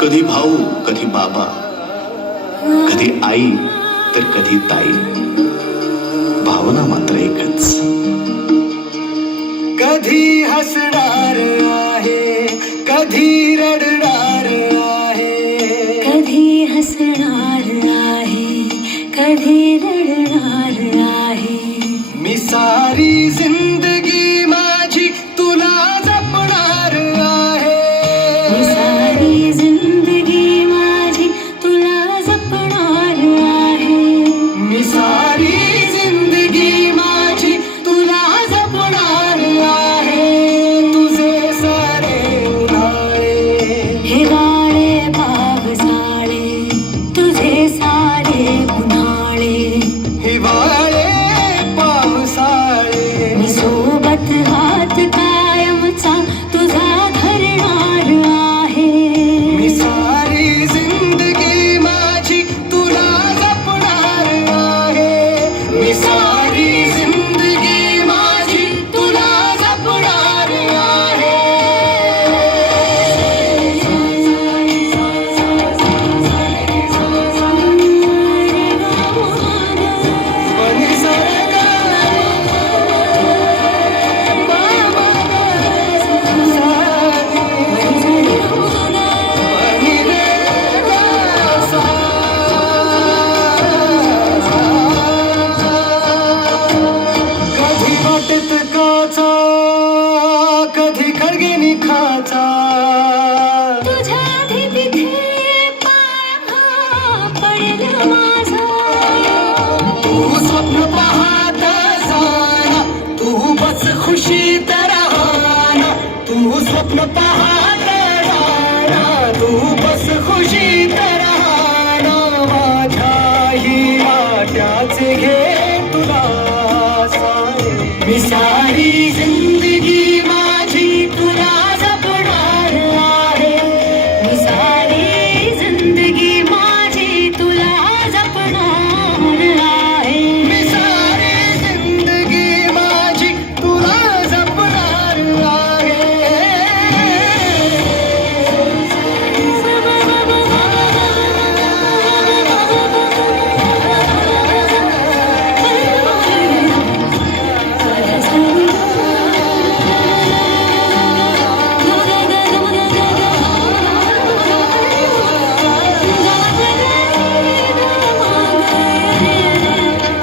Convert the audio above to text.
कधी भाऊ, कधी बाबा, कधी आई तर कधी ताई, भावना मात्र एकच. कधी हसणार आहे, कधी रडणार आहे, कधी हसणार आहे, कधी रडणार आहे. मी सारी जिंदगी माझी तुला जपणार आहे. मी सारी जिंदगी माझी तुला जपणार आहे. मी सारी जिंदगी माझी तुला जपणार आहे. तुझे सारे उन्हाळे, हिवाळे पावसाळे, तुझे सारे उन्हाळे, हिवाळे पावसाळे. मी सोबत हात कायमचा तुझा धरणार आहे. मी सारी जिंदगी माझी तुला जपणार आहे. मी सारी जिंदगी माझी तुला जपणार आहे. कधी वाटेत काचा, कधी खडगेनी खाचा. तुझ्या आधी तिथे पाय पडला माझा. तू स्वप्न पाहत जाना, तू बस खुशीत राहना. तू स्वप्न पाहत राहना, तू बस खुशी